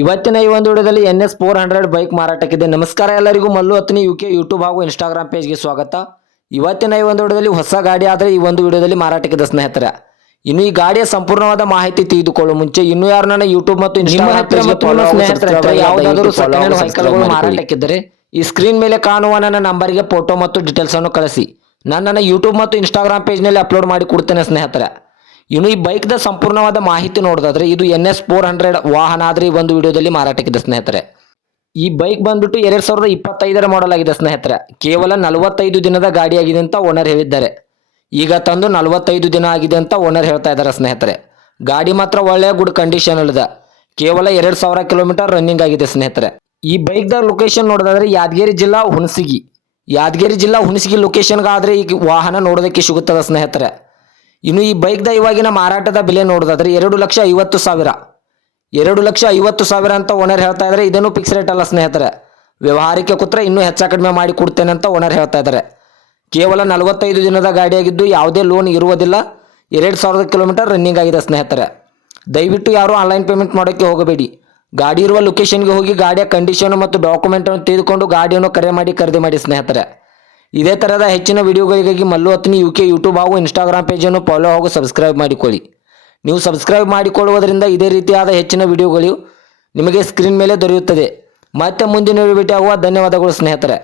ಇವತ್ತಿನ ಈ ಒಂದು ವಿಡಿಯೋದಲ್ಲಿ NS400 ಬೈಕ್ ಮಾರಾಟಕ್ಕಿದೆ. ನಮಸ್ಕಾರ ಎಲ್ಲರಿಗೂ, ಮಲ್ಲು ಹತ್ತನೇ UK ಯೂಟ್ಯೂಬ್ ಹಾಗೂ ಇನ್ಸ್ಟಾಗ್ರಾಮ್ ಪೇಜ್ಗೆ ಸ್ವಾಗತ. ಇವತ್ತಿನ ಈ ಒಂದು ವಿಡಿಯೋದಲ್ಲಿ ಹೊಸ ಗಾಡಿ ಆದರೆ ಈ ಒಂದು ವಿಡಿಯೋದಲ್ಲಿ ಮಾರಾಟಕ್ಕಿದೆ ಸ್ನೇಹಿತರೆ. ಇನ್ನು ಈ ಗಾಡಿಯ ಸಂಪೂರ್ಣವಾದ ಮಾಹಿತಿ ತಿಳಿದುಕೊಳ್ಳುವ ಮುಂಚೆ ಇನ್ನೂ ಯಾರು ನನ್ನ ಯೂಟ್ಯೂಬ್ ಮತ್ತು ಇನ್ಸ್ಟಾಗ್ರಾಮ್ ಪೇಜ್ಗೆ ಯಾವುದಾದರೂ ಸೆಕೆಂಡ್ ಹ್ಯಾಂಡ್ ವೆಹಿಕಲ್ಗಳು ಮಾರಾಟಕ್ಕಿದ್ದರೆ ಈ ಸ್ಕ್ರೀನ್ ಮೇಲೆ ಕಾಣುವ ನನ್ನ ನಂಬರ್ಗೆ ಫೋಟೋ ಮತ್ತು ಡೀಟೇಲ್ಸ್ ಅನ್ನು ಕಳಿಸಿ. ನನ್ನ ಯೂಟ್ಯೂಬ್ ಮತ್ತು ಇನ್ಸ್ಟಾಗ್ರಾಮ್ ಪೇಜ್ನಲ್ಲಿ ಅಪ್ಲೋಡ್ ಮಾಡಿ ಕೊಡ್ತೇನೆ ಸ್ನೇಹಿತರೆ. ಇನ್ನು ಈ ಬೈಕ್ದ ಸಂಪೂರ್ಣವಾದ ಮಾಹಿತಿ ನೋಡೋದಾದ್ರೆ ಇದು NS400 ವಾಹನ ಆದರೆ ಈ ಒಂದು ವಿಡಿಯೋದಲ್ಲಿ ಮಾರಾಟಕ್ಕಿದೆ ಸ್ನೇಹಿತರೆ. ಈ ಬೈಕ್ ಬಂದ್ಬಿಟ್ಟು 2025 ಮಾಡೆಲ್ ಆಗಿದೆ ಸ್ನೇಹಿತರೆ. ಕೇವಲ 45 ದಿನದ ಗಾಡಿಯಾಗಿದೆ ಅಂತ ಓನರ್ ಹೇಳಿದ್ದಾರೆ. ಈಗ ತಂದು 45 ದಿನ ಆಗಿದೆ ಅಂತ ಓನರ್ ಹೇಳ್ತಾ ಇದ್ದಾರೆ ಸ್ನೇಹಿತರೆ. ಗಾಡಿ ಮಾತ್ರ ಒಳ್ಳೆಯ ಗುಡ್ ಕಂಡೀಷನ್ ಇದೆ. ಕೇವಲ 2000 ಕಿಲೋಮೀಟರ್ ರನ್ನಿಂಗ್ ಆಗಿದೆ ಸ್ನೇಹಿತರೆ. ಈ ಬೈಕ್ದ ಲೊಕೇಶನ್ ನೋಡೋದಾದ್ರೆ ಯಾದಗಿರಿ ಜಿಲ್ಲಾ ಹುಣಸಗಿ ಲೊಕೇಶನ್ಗಾದ್ರೆ ಈ ವಾಹನ ನೋಡೋದಕ್ಕೆ ಸಿಗುತ್ತದೆ ಸ್ನೇಹಿತರೆ. ಇನ್ನು ಈ ಬೈಕ್ದ ಇವಾಗಿನ ಮಾರಾಟದ ಬೆಲೆ ನೋಡೋದಾದ್ರೆ 2,50,000 2,50,000 ಅಂತ ಓನರ್ ಹೇಳ್ತಾ ಇದ್ದಾರೆ. ಇದನ್ನು ಫಿಕ್ಸ್ ರೇಟ್ ಅಲ್ಲ ಸ್ನೇಹಿತರೆ. ವ್ಯವಹಾರಕ್ಕೆ ಕೂತ್ರೆ ಇನ್ನೂ ಹೆಚ್ಚು ಕಡಿಮೆ ಮಾಡಿ ಕೊಡ್ತೇನೆ ಅಂತ ಓನರ್ ಹೇಳ್ತಾ ಇದ್ದಾರೆ. ಕೇವಲ 45 ದಿನದ ಗಾಡಿಯಾಗಿದ್ದು ಯಾವುದೇ ಲೋನ್ ಇರುವುದಿಲ್ಲ. 2000 ಕಿಲೋಮೀಟರ್ ರನ್ನಿಂಗ್ ಆಗಿದೆ ಸ್ನೇಹಿತರೆ. ದಯವಿಟ್ಟು ಯಾರು ಆನ್ಲೈನ್ ಪೇಮೆಂಟ್ ಮಾಡೋಕ್ಕೆ ಹೋಗಬೇಡಿ. ಗಾಡಿ ಇರುವ ಲೊಕೇಶನ್ಗೆ ಹೋಗಿ ಗಾಡಿಯ ಕಂಡೀಷನ್ ಮತ್ತು ಡಾಕ್ಯುಮೆಂಟನ್ನು ತೆಗೆದುಕೊಂಡು ಗಾಡಿಯನ್ನು ಖರೀದಿ ಮಾಡಿ ಸ್ನೇಹಿತರೆ. ಇದೇ ಥರದ ಹೆಚ್ಚಿನ ವಿಡಿಯೋಗಳಿಗಾಗಿ ಮಲ್ಲು ಹತ್ತನೇ UK ಯೂಟ್ಯೂಬ್ ಹಾಗೂ ಇನ್ಸ್ಟಾಗ್ರಾಮ್ ಪೇಜನ್ನು ಫಾಲೋ ಹಾಗೂ ಸಬ್ಸ್ಕ್ರೈಬ್ ಮಾಡಿಕೊಳ್ಳಿ. ನೀವು ಸಬ್ಸ್ಕ್ರೈಬ್ ಮಾಡಿಕೊಳ್ಳುವುದರಿಂದ ಇದೇ ರೀತಿಯಾದ ಹೆಚ್ಚಿನ ವಿಡಿಯೋಗಳು ನಿಮಗೆ ಸ್ಕ್ರೀನ್ ಮೇಲೆ ದೊರೆಯುತ್ತದೆ. ಮತ್ತೆ ಮುಂದಿನ ಭೇಟಿಯಾಗುವ. ಧನ್ಯವಾದಗಳು ಸ್ನೇಹಿತರೆ.